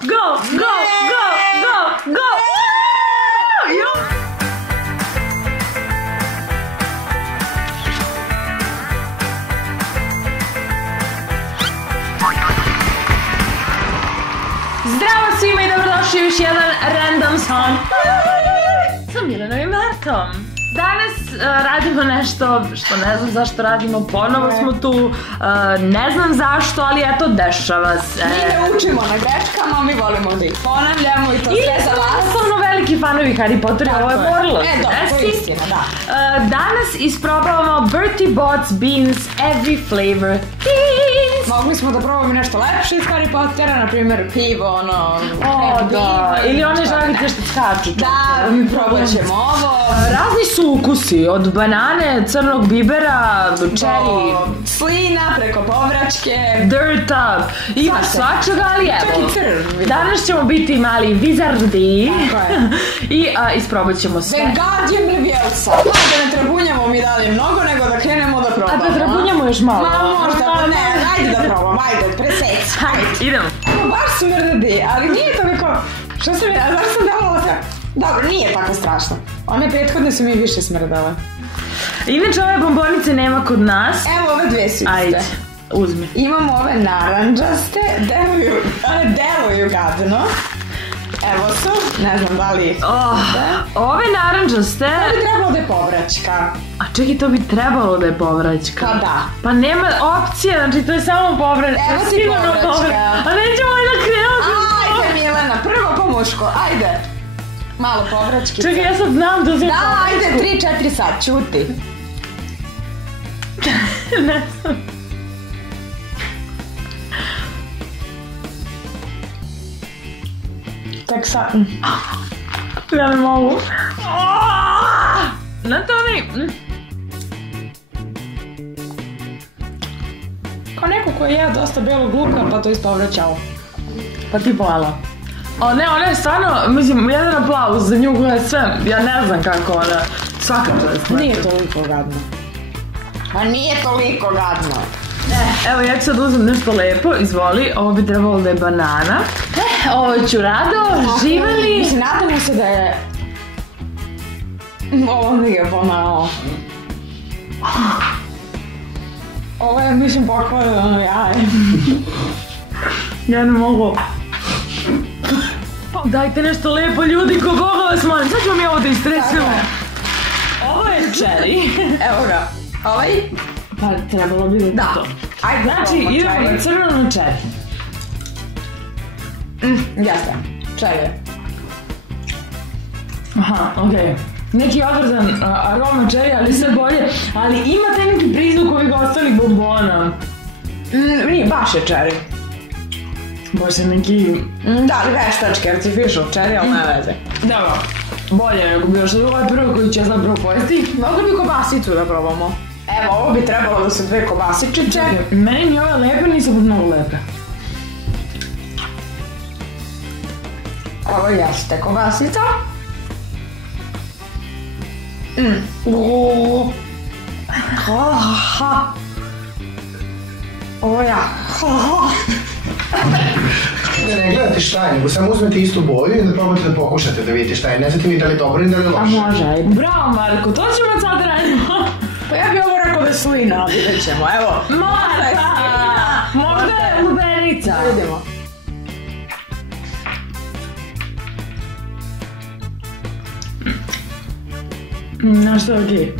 go, go, go, go, go! Zdravo svima i dobrodošli u još jedan Random Song sa Milanom i Martom. Danas radimo nešto što ne znam zašto radimo, ponovo smo tu, ne znam zašto, ali eto, dešava se. Mi ne učimo na greškama, mi volimo da ih ponavljamo i to sve za vas. Ili smo veliki fanovi Harry Pottera, ovo je moralo se to je istina, da. Danas isprobavamo Bertie Bott's Beans Every Flavor Beans. Mogli smo da probamo nešto lepše iz Harry Pottera, na primjer pivo, ono... O, da, ili one žagice što skaču. Da, probat ćemo ovo. Razni su ukusi, od banane, crnog bibera, cherry, slina, preko povraćke, dirta, ima svačega, ali evo. Čak i crv. Danas ćemo biti mali vizardi i isprobat ćemo sve. Wingardium Leviosa. Da ne trabunjamo mi dali mnogo, nego da krenemo da probamo. A da trabunjamo još malo? Ma možda, ne, ajde da probamo, ajde, preseci. Hajde, idemo. Ovo baš smrdi, ali nije to neko... Što sam ja, zašto sam dala sve? Dobro, nije tako strašno. One prethodne su mi više smrdale. Inače, ove bombonice nema kod nas. Evo, ove dve su iste. Ajde, uzmi. Imamo ove naranđaste, deluju gadno. Evo su, ne znam da li ih... Ove naranđaste... To bi trebalo da je povraćka. A čekaj, to bi trebalo da je povraćka. Pa da. Pa nema opcije, znači to je samo povraćka. Evo ti povraćka. A nećemo da krenemo. Ajde Milena, prvo po muško, ajde. Malo povraćkice. Čekaj, ja sad znam da uzim povraćku. Da, ajde, 3-4 sat, čuti. Ne znam. Tek sad. Ja ne mogu. Znate oni... Kao neko koji je dosta belog luka, pa to ispovraćao. Pa ti pojela. O ne, ona je stvarno, mislim, jedan aplauz za nju koja je sve, ja ne znam kako ona, svaka čast. Nije toliko gadno. Pa nije toliko gadno. Evo, ja ću sad uzem nešto lepo, izvoli, ovo bi trebalo da je banana. Ovo ću rado, živali. Mislim, nadamo se da je... Ovo nije banana. Ovo je, mislim, pokvareno jaje. Ja ne mogu. Dajte nešto lepo, ljudi, ko Boga vas molim. Sad ćemo mi ovo da istresemo. Ovo je cherry. Evo ga. Ovaj? Pa trebalo bi da to. Ajde, znači, idemo crveno na cherry. Jeste, cherry. Aha, okej. Neki odvrzan aroma cherry, ali sve bolje. Ali ima taj neki prizvuk ovih ostalih bombona. Nije, baš je cherry. Baš je neki... Da, veštački artificial cherry, ali ne veze. Dobro, bolje nego bi još ovaj prvo koji ću ja zapravo pojesti. Mogli bi kobasicu da probamo. Evo, ovo bi trebalo da su dve kobasičiće. Meni mi ove lepe nisu mnogo lepe. Ovo jeste kobasica. Ovo ja. Da ne gledate šta je, nego samo uzmete istu boju i da probate da pokušate da vidite šta je. Ne znate ni da li je dobro ni da li je loše. A može, ajde. Bravo Marko, to ćemo sad radimo. Pa ja bi ovo rekao da je slina, ali vidjet ćemo, evo. Možda je slina. Možda je lubenica. Vidimo. Nešto je okej.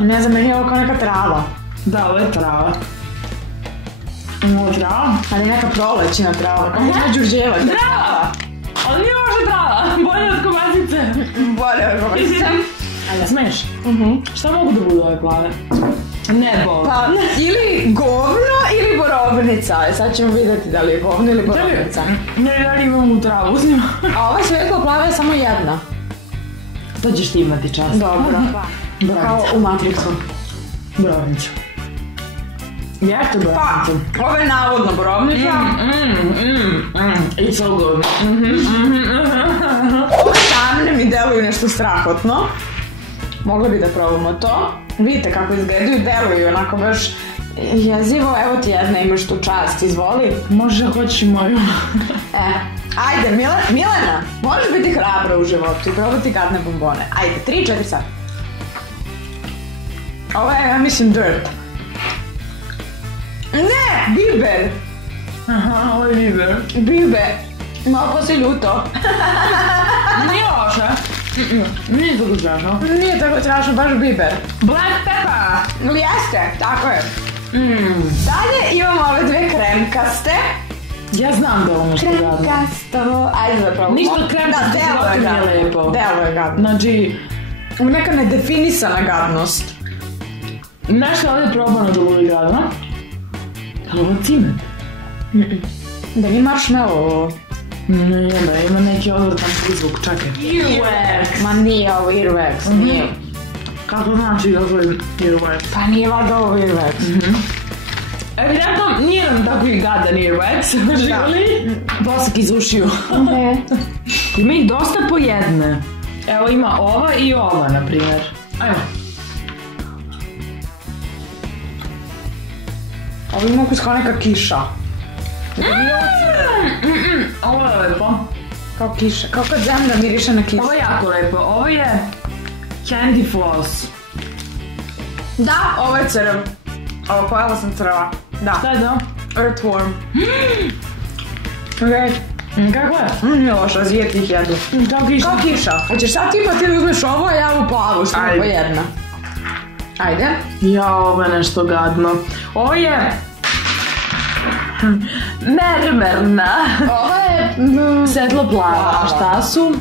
Ne znam, meni je ovo kao neka trava. Da, ovo je trava. Ovo je trava? Ali neka prolećina trava, kao neka đuđeva. Trava! Ali nije možda trava, bolje od kobasice. Bolje od kobasice. Smeš? Šta mogu da budu ove plave? Nebo. Pa, ili govno ili borovnica. Sad ćemo vidjeti da li je govno ili borovnica. Ne, da li imam u travu s njima. A ova svetlo plava je samo jedna. To ćeš ti imati čast. Dobro. Kao u Matrixu. Borovnicu. Jeste borovnicu. Pa, ovo je navodno borovnica. It's so good. Ove tamne mi deluju nešto strahotno. Mogli bi da probamo to. Vidite kako izgledaju, deluju onako baš jezivo. Evo ti jedna, imaš tu čast, izvoli. Možeš da hoćeš i moju. Ajde, Milena, možeš biti hrabra u životu i probati gadne bombone. Ajde, 3-4 sad. Ovo je, ja mislim, dirt. Ne, biber. Aha, ovo je biber. Biber. Malo poslije ljuto. Nije loše. Nije tako strašno. Nije tako strašno, baš biber. Black pepper. Jeste, tako je. Dalje imamo ove dve kremkaste. Ja znam da ovo nešto gadno. Kremkasto. Ajde da probamo. Ništa kremkasto životu nije lepo. Delo je gadno. Znači, Neka nedefinisana gadnost. nešto ovdje probano da bude gadno. Ali ovo je cimet. Da nije marshmallow. Ne, da ima neki odvrtan prizvuk, čekaj. Earwax! Ma nije ovo earwax, nije. Kako znači da ovo je earwax? Pa nije valjda ovo earwax. Evidentno nije nam tako i gadan earwax, živali? Bosak iz ušiju. Ima ih dosta po jedne. Evo ima ova i ova, na primjer. Ajmo. Ovo ima ukus kao neka kiša. Ovo je lepo. Kao kiša, kao kad zemlja miriše na kišu. Ovo je jako lepo. Ovo je candy floss. Da, ovo je crv. Ovo, pojela sam crva. Da. Šta je to? Earthworm. Okej. Kako je? Nije loša, razvijeti ih jedu. Kao kiša. Kao kiša. Hoćeš sad tipa ti da uzmeš ovo, a ja ovu plavu, što je po jedna. Ajde. Ja, ovo je nešto gadno. Ovo je... mermerna. Ovo je... Svetlo plava. Šta su?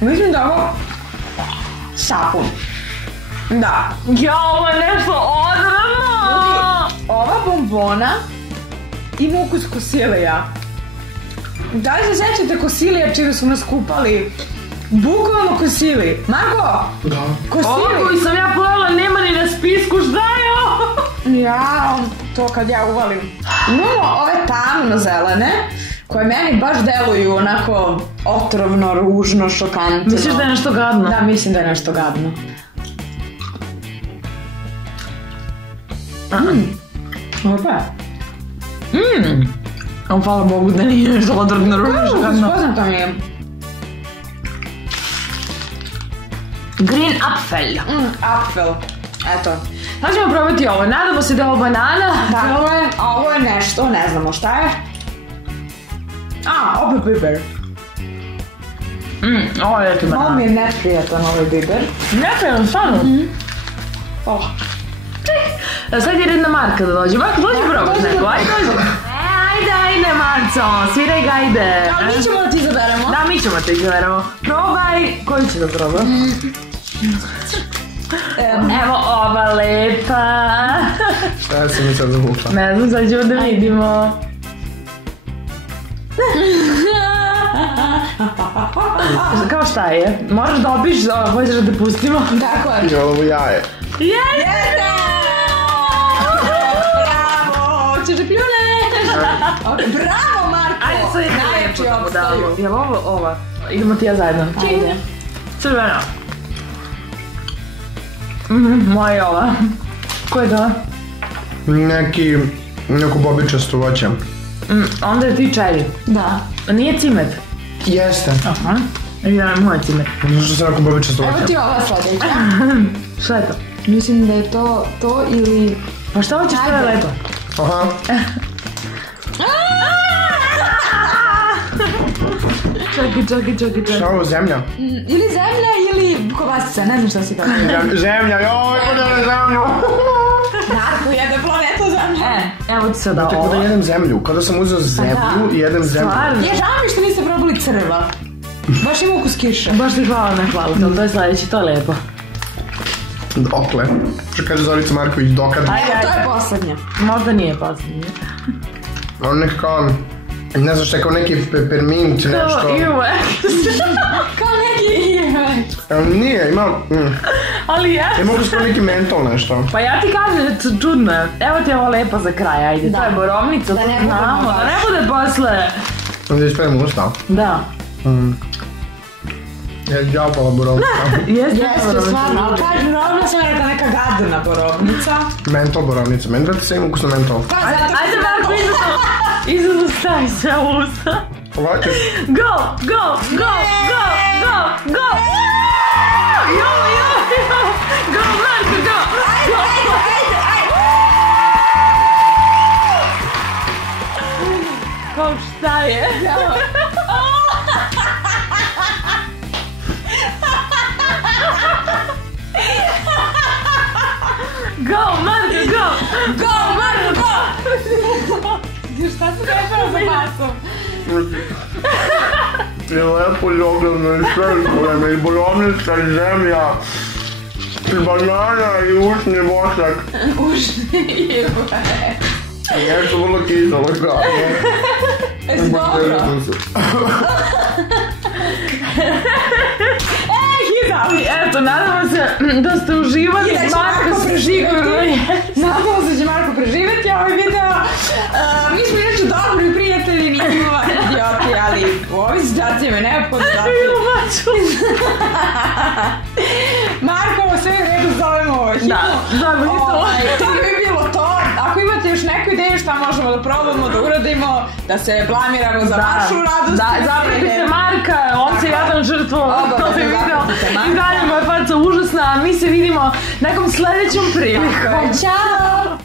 Mislim da je ovo... sapun. Da. Ja, ovo je nešto odvrno! Ova bombona ima ukus kosilija. Da li se sjećate kosilija čime su nas kupali? Bukvalno kosili. Marko? Da. Kosili. Ovo koju sam ja pojela nema ni na spisku, šta je ovo? Ja, to kad ja uvalim. Imamo ove tamno zelene, koje meni baš deluju onako otrovno, ružno, šokantno. Misliš da je nešto gadno? Da, mislim da je nešto gadno. Opa. Hvala Bogu da nije nešto otrovno, ružno, gadno. Spoznato mi je. Green apfel. Apfel. Eto. Sad ćemo probati ovo. Nadamo se da je ovo banana. Tako je, a ovo je nešto, ne znamo šta je. A, opet biber. Ovo je neki Malo banana. mi je neprijatan ovaj biber. Neprijatan, stvarno. Oh. Sad je red na Marka da dođe. Marko, dođi probati neko. Ajde, dođi. Ajde, Marco. Sviraj ga, ajde. A mi ćemo da ti izaberemo. Da, mi ćemo te izaberemo. Probaj. Koji će da proba? Evo ova lepa. Šta si mi sad zavukla? Ne znam, sad ćemo da vidimo. Kao šta je? Moraš da opiš, hoćeš da te pustimo? Tako je. I ovo jaje. Jeste! Bravo! Hoćeš da pljuneš? Bravo, Marko! Ajde, sad je najjači lepo da opstaju. damo. Jel ovo ova? Idemo ti ja zajedno. Ajde. Crvena. Moja je ova. Ko je to? Neko bobičasto voće. Onda je ti čeri. Da. Nije cimet. Jeste. Aha. Ja, moj cimet. Zašto se neko bobičasto Evo voće? ti ova sljedeća. Šta je to? Mislim da je to ili... Pa šta hoćeš, to je lepo? Aha. Čekaj. Šta je ovo, zemlja? Ili zemlja ili kobasica, ne znam šta si to. Zemlja, joj, kod je zemlju. Marko jede planetu zemlja. Evo ti sada Tako da ovo. jedem zemlju, kada sam uzeo zemlju i jedem zemlju. Stvarno? Je, žao mi što niste probali crva. Baš ima ukus kiše. Baš ti hvala, ne hvala. To je sljedeći, to je lepo. Dokle? Što kaže Zorica Marković, dokad? Evo, to je posljednja. Možda nije posljednje. On nek kao, ne znam šta je kao neki peppermint, nešto. Kao neki... Nije, ima, Ali ja. ima ukus kao neki mentol nešto. Pa ja ti kažem, čudno je. Evo ti je ovo lepo za kraj, ajde. To je borovnica, Da to ne bude znamo. baš. Da ne bude posle. Onda ispravimo usta. Da. Je džapala borovnica. Jeste, stvarno, ali kažem, borovnica sam rekla neka gadna borovnica. Mentol borovnica, meni vrati se im ukusno mentol. Pa zato Ajde, Marko, izuzu stavi sve u usta. Hoćeš? Go, go, go, go, go, go! Jo, jo, jo! Go, Marko, go! ajde! Kao šta je? Go, Marko, go! Go, Marko, go! Šta se dešava za pasom? Je lepo ljubavno i sve vreme, i borovnica, i zemlja, i banana, i ušni vosak. Ušni I nešto vrlo kiselo, kao. Jesi dobro? Ali eto, nadamo se da ste uživali. I da će Marko preživjeti. Nadamo se da će Marko preživjeti ovaj video. Mi smo inače dobri prijatelji, nismo idioti, ali u ovim situacijama je neophodno da... Marko, sve u redu zovemo hitno. zovemo hitno. To bi bilo to. Ako imate još neku ideju šta možemo da probamo, da uradimo, da se blamiramo za vašu radost. Da, zapratite Marka, on se jadan žrtvovao ovaj video. I dalje moja faca užasna, a mi se vidimo nekom sledećom prilikom. Ćao!